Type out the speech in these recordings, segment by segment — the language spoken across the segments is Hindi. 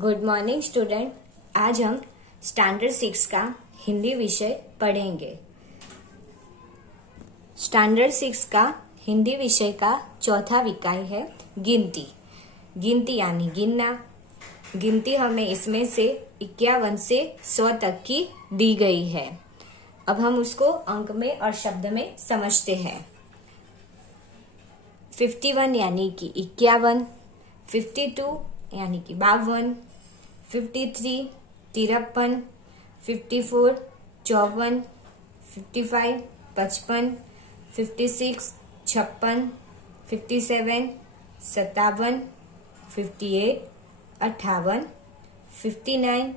Good morning student. आज हम स्टैंडर्ड 6 का हिंदी विषय पढ़ेंगे। स्टैंडर्ड 6 का हिंदी विषय का चौथा इकाई है गिनती। गिनती यानी गिनना। गिनती हमें इसमें से 51 से 100 तक की दी गई है। अब हम उसको अंक में और शब्द में समझते हैं। 51 यानी कि 51, 52 यानी कि 52, 53 53, 54 54, 55 55, 56 56, 57 57, 58 58, 59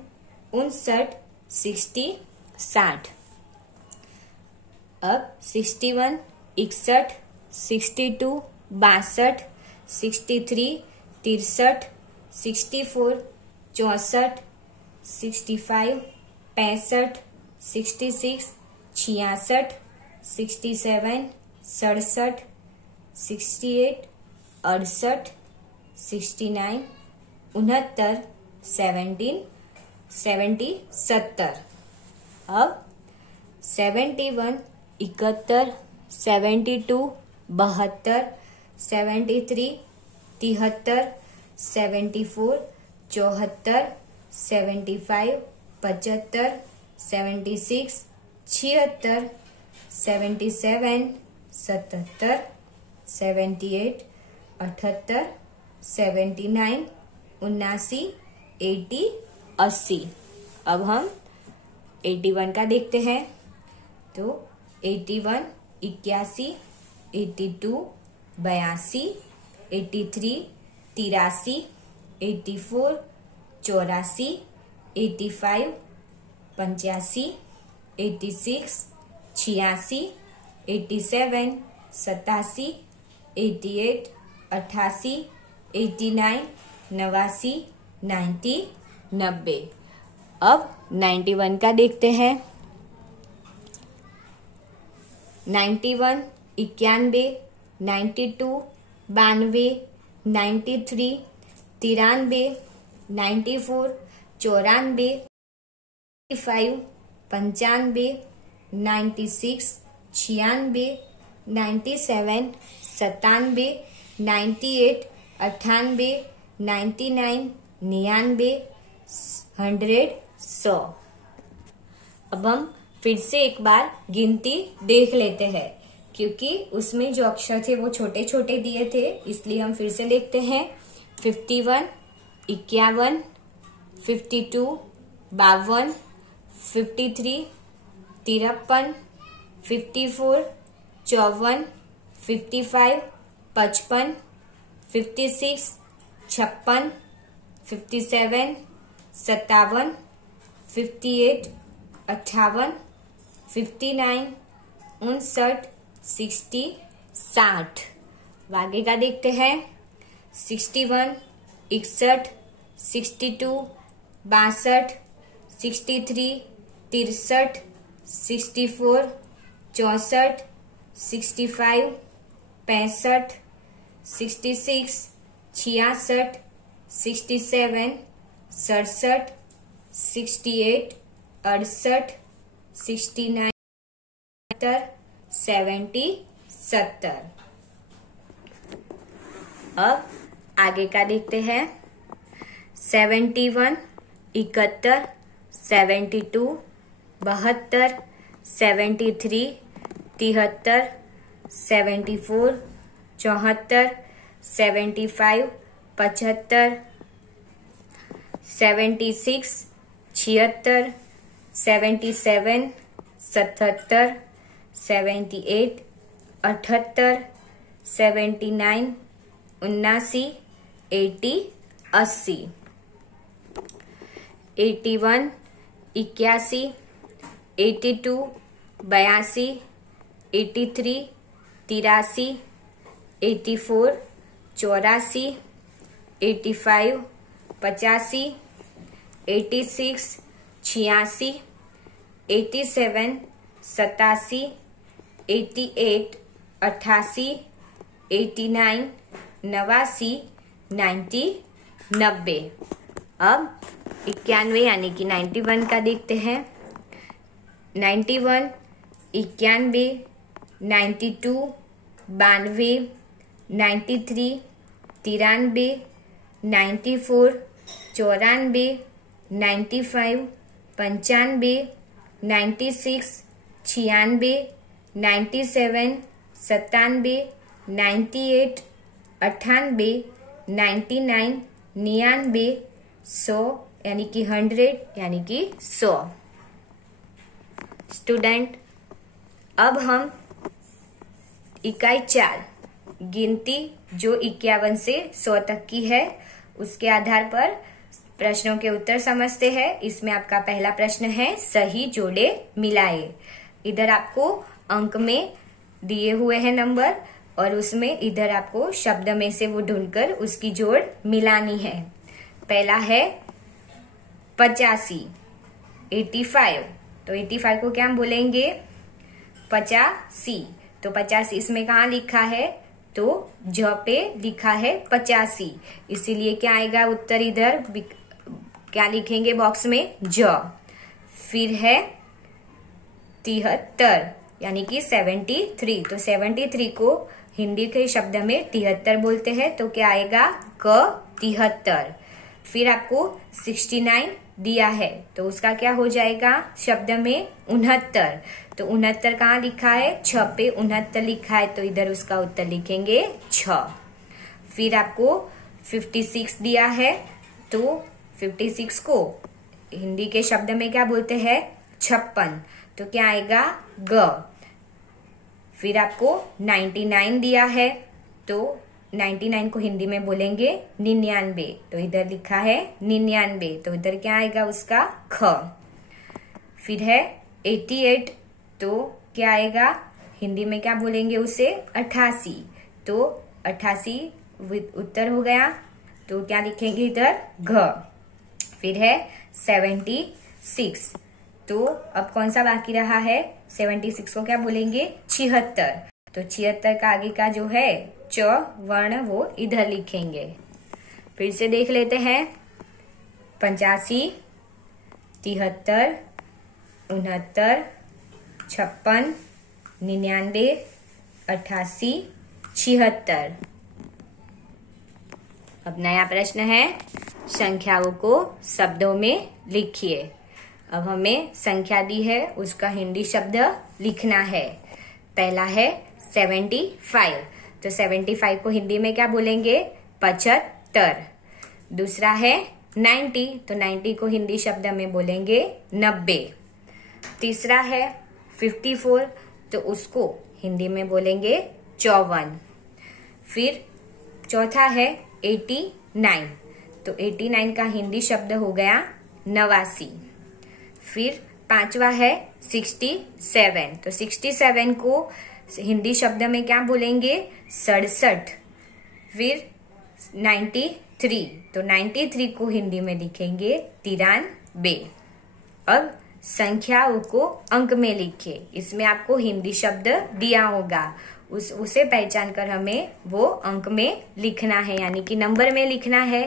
59, 60 60। अब 61 61, 62 62, 63 63, 64 64, 65 65, 66 66, 67 67, 68 68, 69 69, 17 70 70। अब 71 71, 72 72, 73 73, 74 74, 75 75, 76 76, 77 77, 78 78, 79 79, 80 80। अब हम 81 का देखते हैं। तो 81 81, 82 82, 83 83, 84 84, 85 85, 86 86, 87 87, 88 88, 89 89, 90 90। अब 91 का देखते हैं। 91 91, 92 92, 93 93, 94 94, 95 95, 96 96, 97 97, 98 98, 99 99, 100 100। अब हम फिर से एक बार गिनती देख लेते हैं, क्योंकि उसमें जो अक्षर थे वो छोटे छोटे दिए थे, इसलिए हम फिर से देखते हैं। 51 51, 52 52, 53 53, 54 54, 55 55, 56 56, 57 57, 58 58, 59 59, 60 60। आगे का देखते हैं। 61 61, 62 62, 63 63, 64 64, 65 65, 66 66, 67 67, 68 68, 69 70 70। अब आगे का देखते हैं। 71 71, 72 72, 73 73, 74 74, 75 75, 76 76, 77 77, 78 78, 79 79, 80 80। 81 81, 82 82, 83 83, 84 84, 85 85, 86 86, 87 87, 88 88, 89 89, 90 90। अब 91 यानी कि 91 का देखते हैं। 91, 91, 92, 92, 93, 93, 94, 94, 95, 95, 96, 96, 97, 97, 98, 98, 99, 99, 100 यानी कि 100 यानी कि 100। स्टूडेंट, अब हम इकाई 4 गिनती जो 51 से 100 तक की है उसके आधार पर प्रश्नों के उत्तर समझते हैं। इसमें आपका पहला प्रश्न है सही जोड़े मिलाए। इधर आपको अंक में दिए हुए हैं नंबर और उसमें इधर आपको शब्द में से वो ढूंढकर उसकी जोड़ मिलानी है। पहला है 85, 85, तो 85 को क्या हम बोलेंगे 85। तो 85 इसमें कहाँ लिखा है तो ज पे लिखा है 85, इसीलिए क्या आएगा उत्तर इधर क्या लिखेंगे बॉक्स में ज। फिर है 73 यानी कि 73, तो 73 को हिंदी के शब्द में 73 बोलते हैं, तो क्या आएगा क 73। फिर आपको 69 दिया है तो उसका क्या हो जाएगा शब्द में 69, तो 69 कहाँ लिखा है 6 पे 69 लिखा है, तो इधर उसका उत्तर लिखेंगे 6। फिर आपको 56 दिया है तो 56 को हिंदी के शब्द में क्या बोलते हैं 56, तो क्या आएगा ग। फिर आपको 99 दिया है तो 99 को हिंदी में बोलेंगे 99, तो इधर लिखा है 99, तो इधर क्या आएगा उसका ख। फिर है 88, तो क्या आएगा हिंदी में क्या बोलेंगे उसे 88, तो 88 उत्तर हो गया, तो क्या लिखेंगे इधर घ। फिर है 76, तो अब कौन सा बाकी रहा है 76 को क्या बोलेंगे 76, तो 76 का आगे का जो है च वर्ण वो इधर लिखेंगे। फिर से देख लेते हैं 85, 73, 69, 56, 99, 88, 76। अब नया प्रश्न है संख्याओं को शब्दों में लिखिए। अब हमें संख्या दी है उसका हिंदी शब्द लिखना है। पहला है 75, तो 75 को हिंदी में क्या बोलेंगे 75। दूसरा है 90, तो 90 को हिंदी शब्द में बोलेंगे 90। तीसरा है 54, तो उसको हिंदी में बोलेंगे 54। फिर चौथा है 89, तो 89 का हिंदी शब्द हो गया 89। फिर पांचवा है 67, तो 67 को हिंदी शब्द में क्या बोलेंगे 67। फिर 93, तो 93 को हिंदी में लिखेंगे 93। अब संख्याओं को अंक में लिखिए। इसमें आपको हिंदी शब्द दिया होगा, उसे पहचान कर हमें वो अंक में लिखना है, यानी कि नंबर में लिखना है।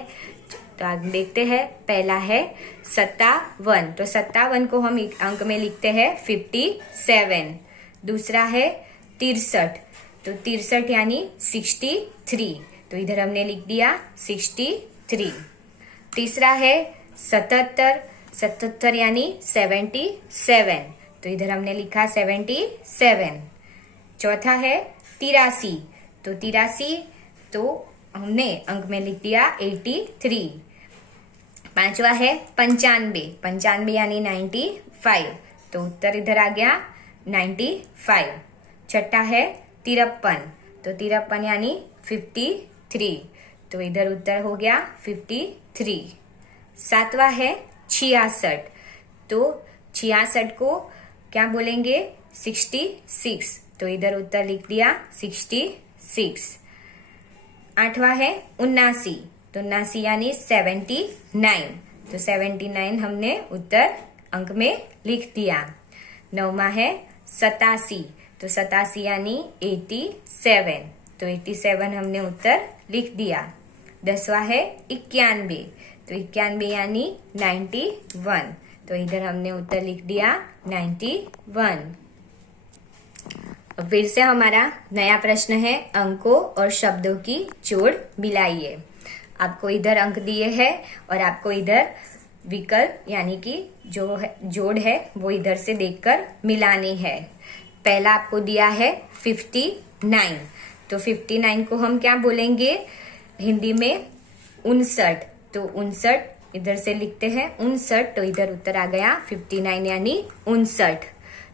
तो आगे देखते हैं। पहला है 57, तो 57 को हम अंक में लिखते हैं 57। दूसरा है 63, तो 63 यानी 63, तो इधर हमने लिख दिया 63। तीसरा है 77, 77 यानी 77, तो इधर हमने लिखा 77। चौथा है 83, तो 83 तो हमने अंक में लिख दिया 83। पांचवा है 95, 95 यानी 95, तो उत्तर इधर आ गया 95। छठा है 53, तो 53 यानी 53, तो इधर उत्तर हो गया 53। सातवां है 66, तो 66 को क्या बोलेंगे 66, तो इधर उत्तर लिख दिया 66। आठवां है 79, तो 79 यानी 79, तो 79 हमने उत्तर अंक में लिख दिया। नौवां है 87, तो 87 यानी 87, तो 87 हमने उत्तर लिख दिया। 10वां है 91, तो तो 91 यानी 91। तो इधर हमने उत्तर लिख दिया 91। फिर से हमारा नया प्रश्न है, अंकों और शब्दों की जोड़ मिलाइए। आपको इधर अंक दिए हैं और आपको इधर विकल्प यानी कि जो है जोड़ है वो इधर से देखकर मिलानी है। पहला आपको दिया है 59, तो 59 को हम क्या बोलेंगे हिंदी में? 59। तो 59 इधर से लिखते हैं 59, तो इधर उत्तर आ गया 59 यानी 59।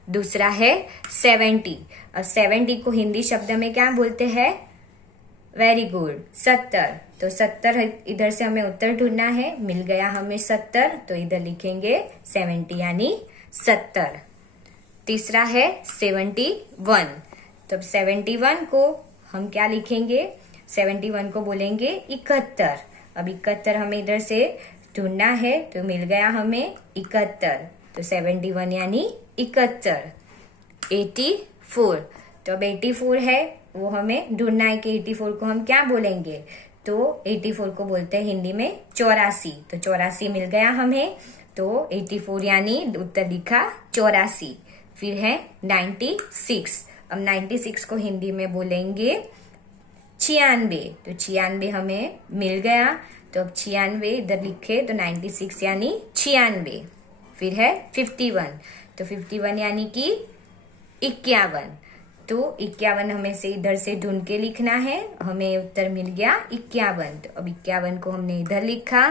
दूसरा है 70। अब 70 को हिंदी शब्द में क्या बोलते हैं? Very good, 70। तो 70 इधर से हमें उत्तर ढूंढना है, मिल गया हमें 70, तो इधर लिखेंगे 70 यानी 70। तीसरा है 71। तो 71 को हम क्या लिखेंगे? 71 को बोलेंगे 71। अब 71 हमें इधर से ढूंढना है, तो मिल गया हमें 71, तो 71 यानी 71। 84, तो अब 84 है वो हमें ढूंढना है कि 84 को हम क्या बोलेंगे? तो 84 को बोलते हैं हिंदी में 84, तो 84 मिल गया हमें, तो 84 यानी उत्तर लिखा 84। फिर है 96। अब 96 को हिंदी में बोलेंगे 96, तो 96 हमें मिल गया, तो अब 96 इधर लिखे तो 96 यानी 96। फिर है 51, तो 51 यानी कि 51, तो 51 हमें से इधर से ढूंढ के लिखना है, हमें उत्तर मिल गया 51। तो अब 51 को हमने इधर लिखा,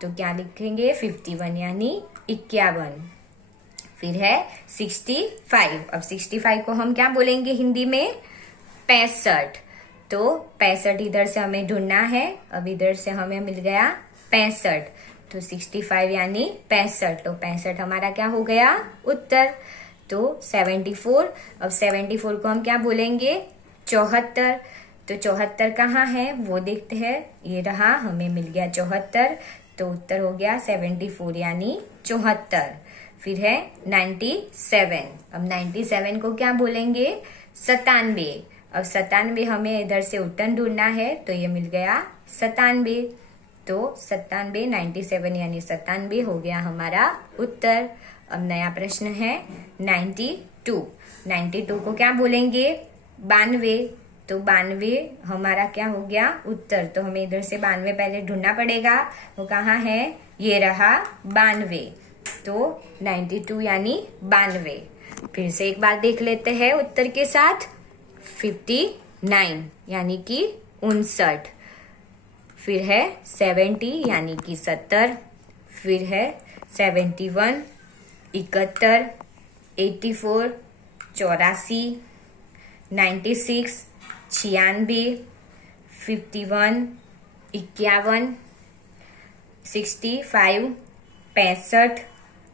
तो क्या लिखेंगे? 51 यानी 51। फिर है 65। अब 65 को हम क्या बोलेंगे हिंदी में? 65। तो 65 इधर से हमें ढूंढना है, अब इधर से हमें मिल गया 65, तो 65 यानी 65, तो 65 हमारा क्या हो गया? उत्तर। तो 74। अब 74 को हम क्या बोलेंगे? 74। तो 74 कहाँ है वो देखते हैं, ये रहा, हमें मिल गया 74, तो उत्तर हो गया 74 यानी 74। फिर है 97। अब 97 को क्या बोलेंगे? 97। अब 97 हमें इधर से उत्तर ढूंढना है, तो ये मिल गया 97, तो 97 97 यानी 97 हो गया हमारा उत्तर। अब नया प्रश्न है 92। 92 को क्या बोलेंगे? 92, तो 92 हमारा क्या हो गया? उत्तर। तो हमें इधर से 92 पहले ढूंढना पड़ेगा, वो कहाँ है? ये रहा 92, तो 92 यानी 92। फिर से एक बार देख लेते हैं उत्तर के साथ, 59 यानी कि 59। फिर है 70 यानी कि 70। फिर है 71 71, 84 84, 96 96, 51 51, 65 65,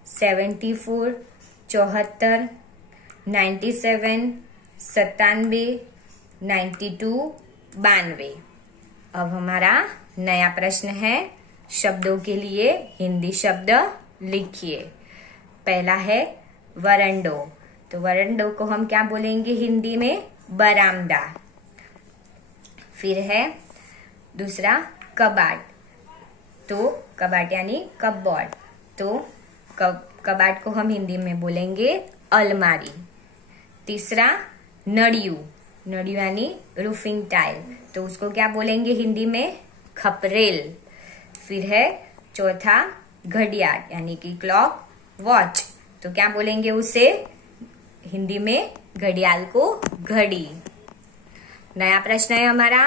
74 74, 97 97, 92 92। अब हमारा नया प्रश्न है, शब्दों के लिए हिंदी शब्द लिखिए। पहला है वरांडो, तो वरांडो को हम क्या बोलेंगे हिंदी में? बरामदा। फिर है दूसरा कबाट, तो कबाट यानी कपबोर्ड, तो कबाट को हम हिंदी में बोलेंगे अलमारी। तीसरा नड़ियू, नड़ियू यानी रूफिंग टाइल, तो उसको क्या बोलेंगे हिंदी में? खपरेल। फिर है चौथा घड़ियाल यानी कि क्लॉक वॉच, तो क्या बोलेंगे उसे हिंदी में? घड़ियाल को घड़ी। नया प्रश्न है हमारा,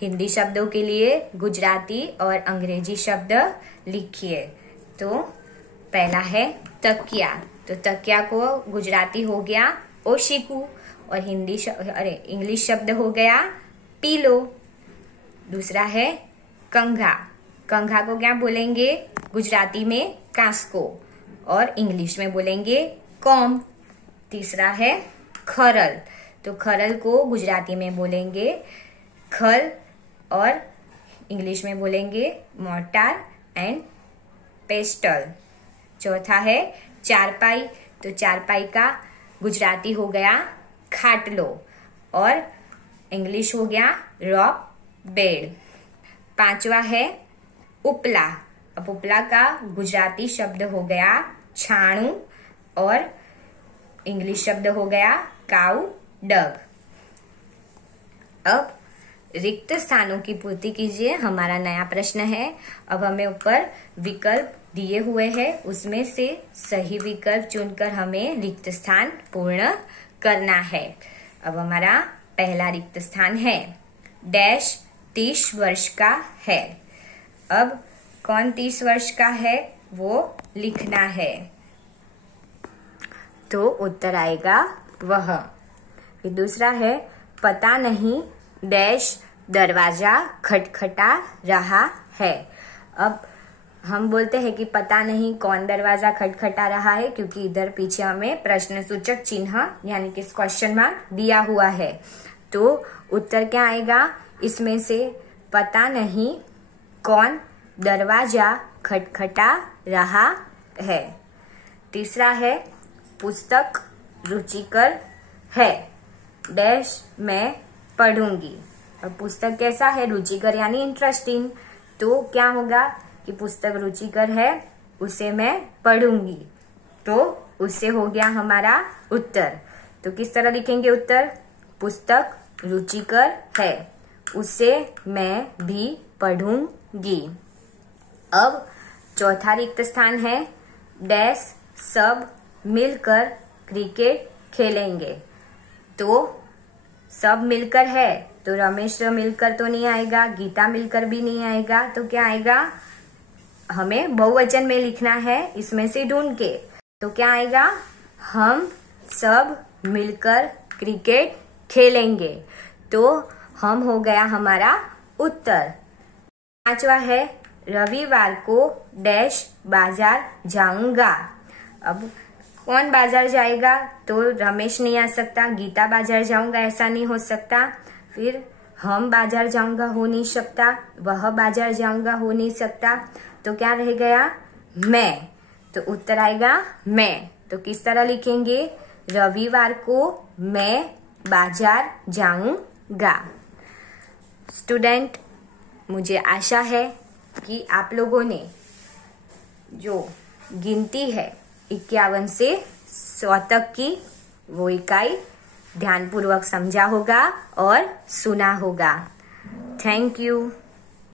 हिंदी शब्दों के लिए गुजराती और अंग्रेजी शब्द लिखिए। तो पहला है तकिया, तो तकिया को गुजराती हो गया ओशिकू और इंग्लिश शब्द हो गया पीलो। दूसरा है कंघा, कंघा को क्या बोलेंगे गुजराती में? कास्को और इंग्लिश में बोलेंगे कॉम। तीसरा है खरल, तो खरल को गुजराती में बोलेंगे खल और इंग्लिश में बोलेंगे मोर्टार एंड पेस्टल। चौथा है चारपाई, तो चारपाई का गुजराती हो गया खाटलो और इंग्लिश हो गया रॉक बेड। पांचवा है उपला, अब उपला का गुजराती शब्द हो गया छाणू और इंग्लिश शब्द हो गया काऊ डग। अब रिक्त स्थानों की पूर्ति कीजिए, हमारा नया प्रश्न है। अब हमें ऊपर विकल्प दिए हुए हैं, उसमें से सही विकल्प चुनकर हमें रिक्त स्थान पूर्ण करना है। अब हमारा पहला रिक्त स्थान है डैश 30 वर्ष का है। अब कौन 30 वर्ष का है वो लिखना है, तो उत्तर आएगा वह। फिर दूसरा है पता नहीं डैश दरवाजा खटखटा रहा है। अब हम बोलते हैं कि पता नहीं कौन दरवाजा खटखटा रहा है, क्योंकि इधर पीछे हमें प्रश्न सूचक चिन्ह यानी कि क्वेश्चन मार्क दिया हुआ है। तो उत्तर क्या आएगा इसमें से, पता नहीं कौन दरवाजा खटखटा रहा है। तीसरा है पुस्तक रुचिकर है डैश मैं पढ़ूंगी। और पुस्तक कैसा है, रुचिकर यानी इंटरेस्टिंग, तो क्या होगा कि पुस्तक रुचिकर है उसे मैं पढ़ूंगी, तो उससे हो गया हमारा उत्तर। तो किस तरह लिखेंगे उत्तर, पुस्तक रुचिकर है उसे मैं भी पढ़ूंगी। अब चौथा रिक्त स्थान है डैश सब मिलकर क्रिकेट खेलेंगे। तो सब मिलकर है तो रमेश मिलकर तो नहीं आएगा, गीता मिलकर भी नहीं आएगा, तो क्या आएगा, हमें बहुवचन में लिखना है इसमें से ढूंढ के। तो क्या आएगा, हम सब मिलकर क्रिकेट खेलेंगे, तो हम हो गया हमारा उत्तर। पांचवा है रविवार को डैश बाजार जाऊंगा। अब कौन बाजार जाएगा, तो रमेश नहीं आ सकता, गीता बाजार जाऊंगा ऐसा नहीं हो सकता, फिर हम बाजार जाऊंगा हो नहीं सकता, वह बाजार जाऊंगा हो नहीं सकता, तो क्या रह गया, मैं। तो उत्तर आएगा मैं। तो किस तरह लिखेंगे, रविवार को मैं बाजार जाऊंगा। स्टूडेंट, मुझे आशा है कि आप लोगों ने जो गिनती है 51 से 100 तक की वो इकाई ध्यानपूर्वक समझा होगा और सुना होगा। Thank you.